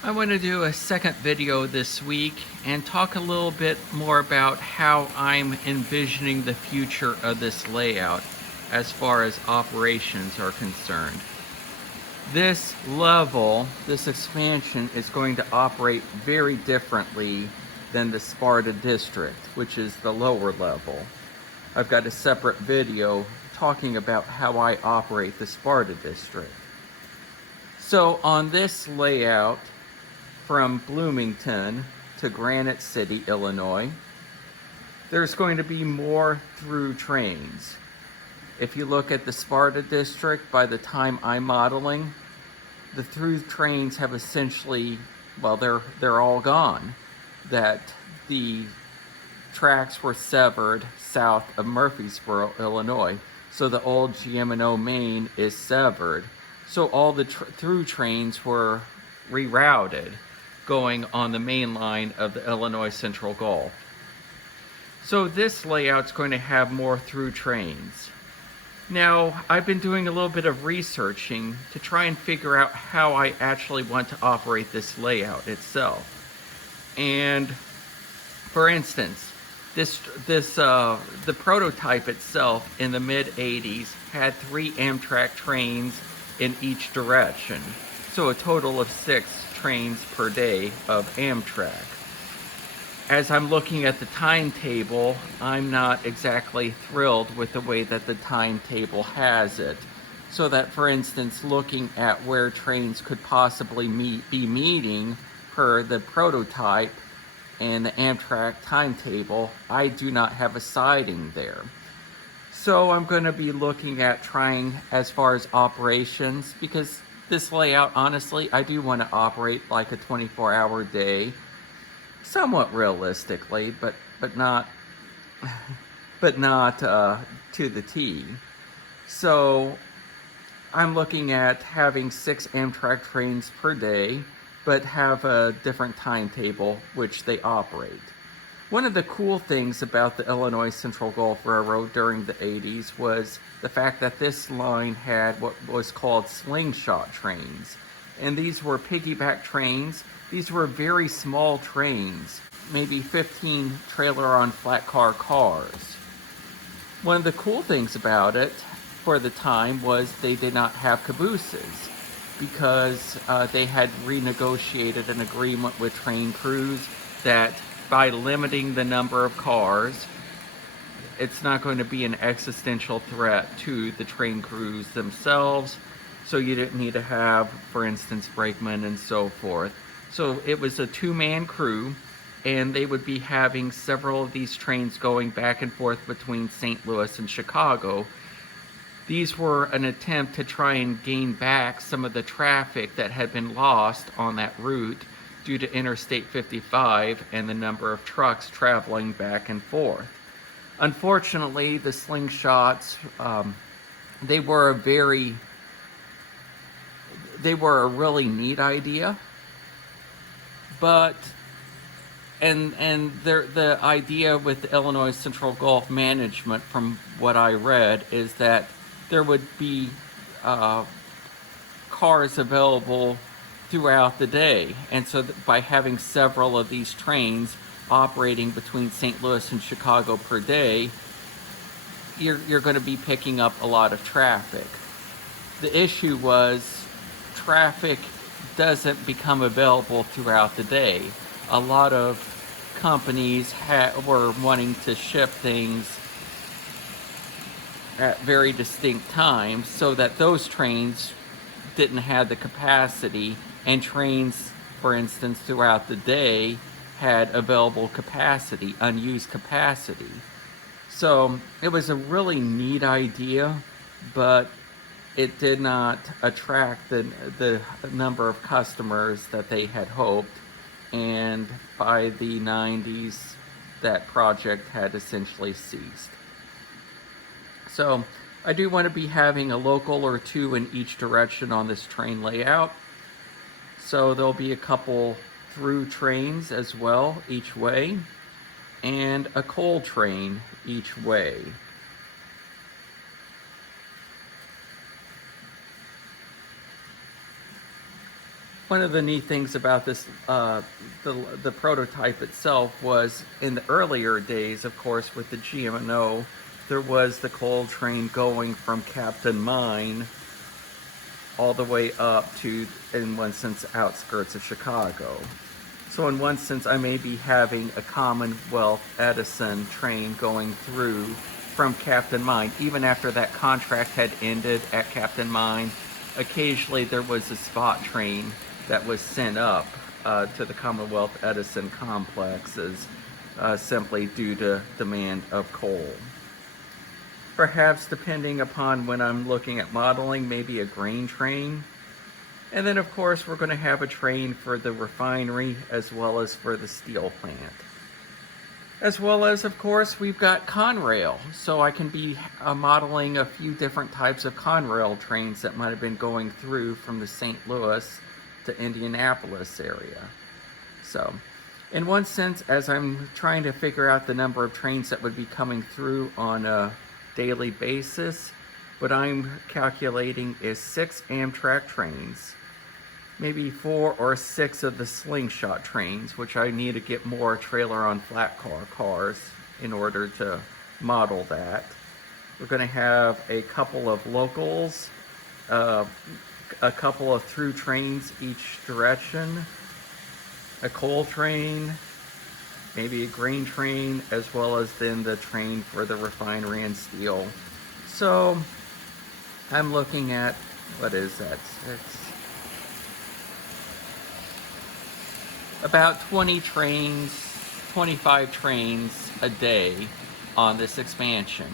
I want to do a second video this week and talk a little bit more about how I'm envisioning the future of this layout as far as operations are concerned. This level, this expansion, is going to operate very differently than the Sparta district, which is the lower level. I've got a separate video talking about how I operate the Sparta district. So on this layout, from Bloomington to Granite City, Illinois, there's going to be more through trains. If you look at the Sparta district, by the time I'm modeling, the through trains have essentially, well, they're all gone. That the tracks were severed south of Murfreesboro, Illinois. So the old GM&O main is severed. So all the through trains were rerouted, going on the main line of the Illinois Central Gulf. So this layout's going to have more through trains. Now, I've been doing a little bit of researching to try and figure out how I actually want to operate this layout itself. And for instance, the prototype itself in the mid-80s had 3 Amtrak trains in each direction. So a total of 6 trains per day of Amtrak. As I'm looking at the timetable, I'm not exactly thrilled with the way that the timetable has it. So that, for instance, looking at where trains could possibly be meeting per the prototype and the Amtrak timetable, I do not have a siding there. So I'm going to be looking at trying as far as operations, because this layout, honestly, I do want to operate like a 24-hour day, somewhat realistically, but not to the T. So I'm looking at having 6 Amtrak trains per day, but have a different timetable which they operate. One of the cool things about the Illinois Central Gulf Railroad during the 80s was the fact that this line had what was called slingshot trains. And these were piggyback trains. These were very small trains, maybe 15 trailer on flat car cars. One of the cool things about it for the time was they did not have cabooses, because they had renegotiated an agreement with train crews that by limiting the number of cars, it's not going to be an existential threat to the train crews themselves. So you didn't need to have, for instance, brakemen and so forth. So it was a 2-man crew, and they would be having several of these trains going back and forth between St. Louis and Chicago. These were an attempt to try and gain back some of the traffic that had been lost on that route due to Interstate 55 and the number of trucks traveling back and forth. Unfortunately, the slingshots, they were a really neat idea, but the idea with the Illinois Central Gulf management, from what I read, is that there would be cars available throughout the day, and so by having several of these trains operating between St. Louis and Chicago per day, you're going to be picking up a lot of traffic. The issue was traffic doesn't become available throughout the day. A lot of companies were wanting to ship things at very distinct times, so that those trains didn't have the capacity, and trains, for instance, throughout the day had available capacity, unused capacity. So it was a really neat idea, but it did not attract the number of customers that they had hoped. And by the 90s, that project had essentially ceased. So I do want to be having a local or 2 in each direction on this train layout. So there'll be a couple through trains as well each way, and a coal train each way. One of the neat things about this, the prototype itself was in the earlier days, of course, with the GMO, there was the coal train going from Captain Mine all the way up to, in one sense, outskirts of Chicago. So in one sense, I may be having a Commonwealth Edison train going through from Captain Mine. Even after that contract had ended at Captain Mine, occasionally there was a spot train that was sent up to the Commonwealth Edison complexes simply due to demand of coal. Perhaps depending upon when I'm looking at modeling, maybe a grain train. And then of course we're going to have a train for the refinery as well as for the steel plant. As well as, of course, we've got Conrail. So I can be modeling a few different types of Conrail trains that might have been going through from the St. Louis to Indianapolis area. So in one sense, as I'm trying to figure out the number of trains that would be coming through on a daily basis, what I'm calculating is 6 Amtrak trains, maybe 4 or 6 of the slingshot trains, which I need to get more trailer on flat car cars in order to model that. We're going to have a couple of locals, a couple of through trains each direction, a coal train, maybe a grain train, as well as then the train for the refinery and steel. So I'm looking at, what is that? It's about 20 trains, 25 trains a day on this expansion.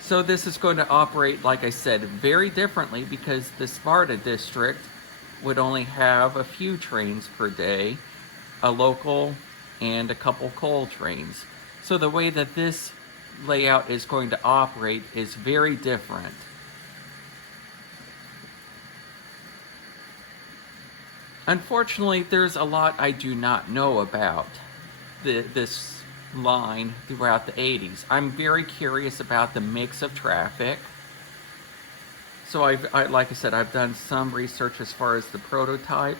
So this is going to operate, like I said, very differently because the Sparta district would only have a few trains per day, a local and a couple coal trains. So the way that this layout is going to operate is very different. Unfortunately, there's a lot I do not know about this line throughout the 80s. I'm very curious about the mix of traffic. So like I said, I've done some research as far as the prototype,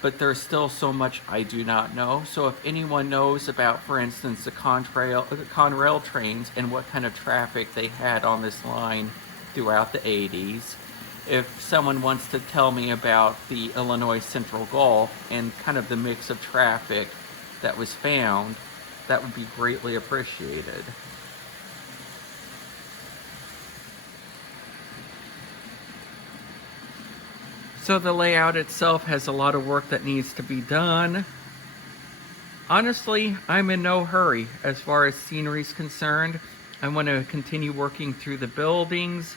but there's still so much I do not know. So if anyone knows about, for instance, the Conrail trains and what kind of traffic they had on this line throughout the 80s, if someone wants to tell me about the Illinois Central Gulf and kind of the mix of traffic that was found, that would be greatly appreciated. So the layout itself has a lot of work that needs to be done. Honestly, I'm in no hurry as far as scenery is concerned. I want to continue working through the buildings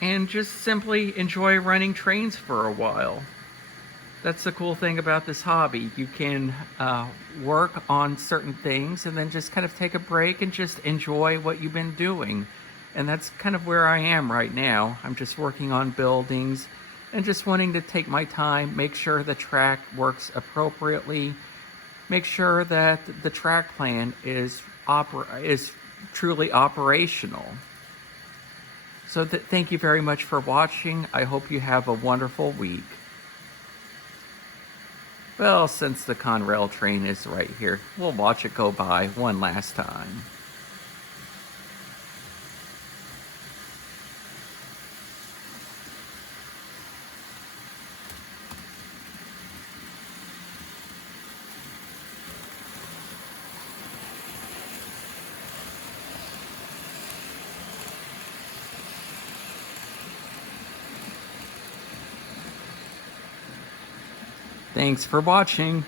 and just simply enjoy running trains for a while. That's the cool thing about this hobby. You can work on certain things and then just kind of take a break and just enjoy what you've been doing. And that's kind of where I am right now. I'm just working on buildings and just wanting to take my time, make sure the track works appropriately, make sure that the track plan is truly operational. So thank you very much for watching. I hope you have a wonderful week. Well, since the Conrail train is right here, we'll watch it go by one last time. Thanks for watching.